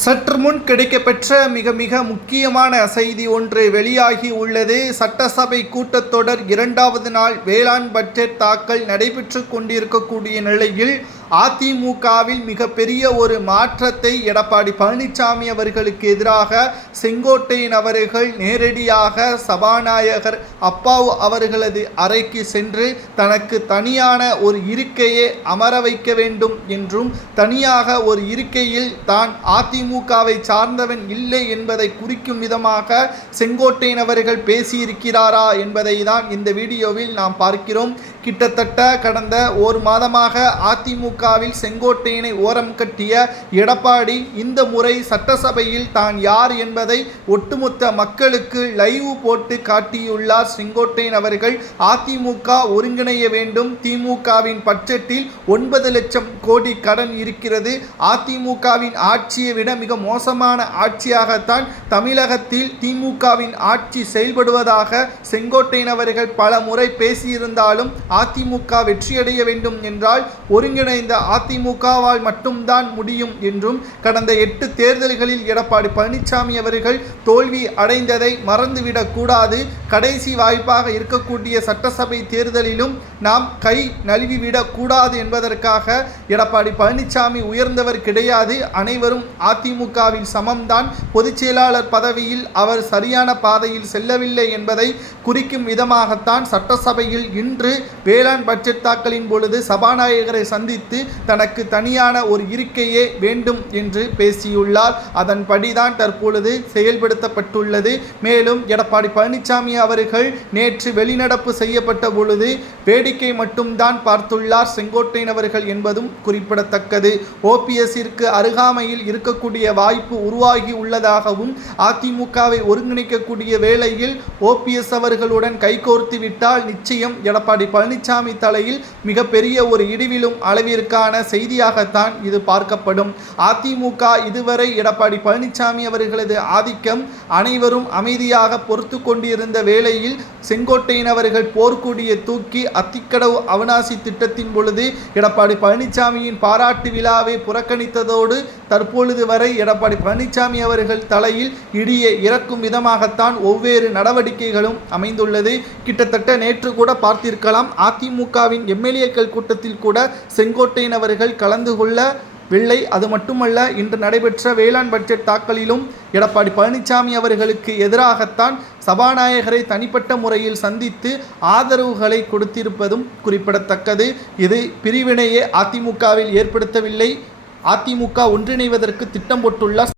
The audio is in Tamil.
சற்று முன் கிடைக்கப்பெற்ற மிக மிக முக்கியமான செய்தி ஒன்று வெளியாகி உள்ளது. சட்டசபை கூட்டத்தொடர் இரண்டாவது நாள் வேளாண் பட்ஜெட் தாக்கல் நடைபெற்று கொண்டிருக்கக்கூடிய நிலையில் அதிமுகவில் மிகப்பெரிய ஒரு மாற்றத்தை எடப்பாடி பழனிசாமி அவர்களுக்கு எதிராக செங்கோட்டையன் அவர்கள் நேரடியாக சபாநாயகர் அப்பாவு அவர்களது அறைக்கு சென்று தனக்கு தனியான ஒரு இருக்கையை அமர வைக்க வேண்டும் என்றும் தனியாக ஒரு இருக்கையில் தான் அதிமுகவை சார்ந்தவன் இல்லை என்பதை குறிக்கும் விதமாக செங்கோட்டையன் அவர்கள் பேசியிருக்கிறாரா என்பதை தான் இந்த வீடியோவில் நாம் பார்க்கிறோம். கிட்டத்தட்ட கடந்த ஒரு மாதமாக அதிமுக திமுகவில் செங்கோட்டையனை ஓரம் கட்டிய எடப்பாடி இந்த முறை சட்டசபையில் தான் யார் என்பதை ஒட்டுமொத்த மக்களுக்கு லைவ் போட்டு காட்டியுள்ளார் செங்கோட்டையன் அவர்கள். அதிமுக ஒருங்கிணைய வேண்டும். திமுகவின் பட்ஜெட்டில் ஒன்பது லட்சம் கோடி கடன் இருக்கிறது. அதிமுகவின் ஆட்சியை விட மிக மோசமான ஆட்சியாகத்தான் தமிழகத்தில் திமுகவின் ஆட்சி செயல்படுவதாக செங்கோட்டையன் அவர்கள் பல முறை பேசியிருந்தாலும் அதிமுக வெற்றியடைய வேண்டும் என்றால் இந்த அதிமுகவால் மட்டும்தான் முடியும் என்றும் கடந்த எட்டு தேர்தல்களில் எடப்பாடி பழனிசாமி அவர்கள் தோல்வி அடைந்ததை மறந்துவிடக் கூடாது. கடைசி வாய்ப்பாக இருக்கக்கூடிய சட்டசபை தேர்தலிலும் நாம் கை நழுவிவிடக் கூடாது என்பதற்காக எடப்பாடி பழனிசாமி உயர்ந்தவர் கிடையாது. அனைவரும் அதிமுகவில் சமம்தான். பொதுச் செயலாளர் பதவியில் அவர் சரியான பாதையில் செல்லவில்லை என்பதை குறிக்கும் விதமாகத்தான் சட்டசபையில் இன்று வேளாண் பட்ஜெட் தாக்கலின் பொழுது சபாநாயகரை சந்தித்து தனக்கு தனியான ஒரு இருக்கையே வேண்டும் என்று பேசியுள்ளார். அதன்படிதான் தற்பொழுது செயல்படுத்தப்பட்டுள்ளது. மேலும் எடப்பாடி பழனிசாமி அவர்கள் நேற்று வெளிநடப்பு செய்யப்பட்ட பொழுது வேடிக்கை மட்டும்தான் பார்த்துள்ளார் செங்கோட்டையன் அவர்கள் என்பதும் குறிப்பிடத்தக்கது. ஓபிஎஸ்ஸிற்கு அருகாமையில் இருக்கக்கூடிய வாய்ப்பு உருவாகி உள்ளதாகவும் அதிமுகவை ஒருங்கிணைக்கக்கூடிய வேளையில் ஓபிஎஸ் அவர்களுடன் கைகோர்த்து விட்டால் நிச்சயம் எடப்பாடி பழனிசாமி தலையில் மிகப்பெரிய ஒரு இடிவிலும் அளவிற்கான செய்தியாகத்தான் இது பார்க்கப்படும். அதிமுக இதுவரை எடப்பாடி பழனிசாமி அவர்களது ஆதிக்கம் அனைவரும் அமைதியாக பொறுத்து கொண்டிருந்த வேளையில் செங்கோட்டையின் அவர்கள் போர்க்கொடியை தூக்கி அத்திக்கடவு அவனாசி திட்டத்தின் பொழுது எடப்பாடி பழனிசாமியின் பாராட்டு விழாவை புறக்கணித்ததோடு தற்பொழுது வரை எடப்பாடி பழனிசாமி அவர்கள் தலையில் இடியை இறக்கும் விதமாகத்தான் ஒவ்வேறு நடவடிக்கைகளும் அமைந்துள்ளது. கிட்டத்தட்ட நேற்று கூட பார்த்திருக்கலாம் அதிமுகவின் எம்எல்ஏக்கள் கூட்டத்தில் கூட செங்கோட்டை அவர்கள் கலந்து கொள்ளவில்லை அது மட்டுமல்ல இன்று நடைபெற்ற வேளாண் பட்ஜெட் தாக்கலிலும் எடப்பாடி பழனிசாமி அவர்களுக்கு எதிராகத்தான் சபாநாயகரை தனிப்பட்ட முறையில் சந்தித்து ஆதரவுகளை கொடுத்திருப்பதும் குறிப்பிடத்தக்கது. இது பிரிவினையே அதிமுகவில் ஏற்படுத்தவில்லை. அதிமுக ஒன்றிணைவதற்கு திட்டம் போட்டுள்ள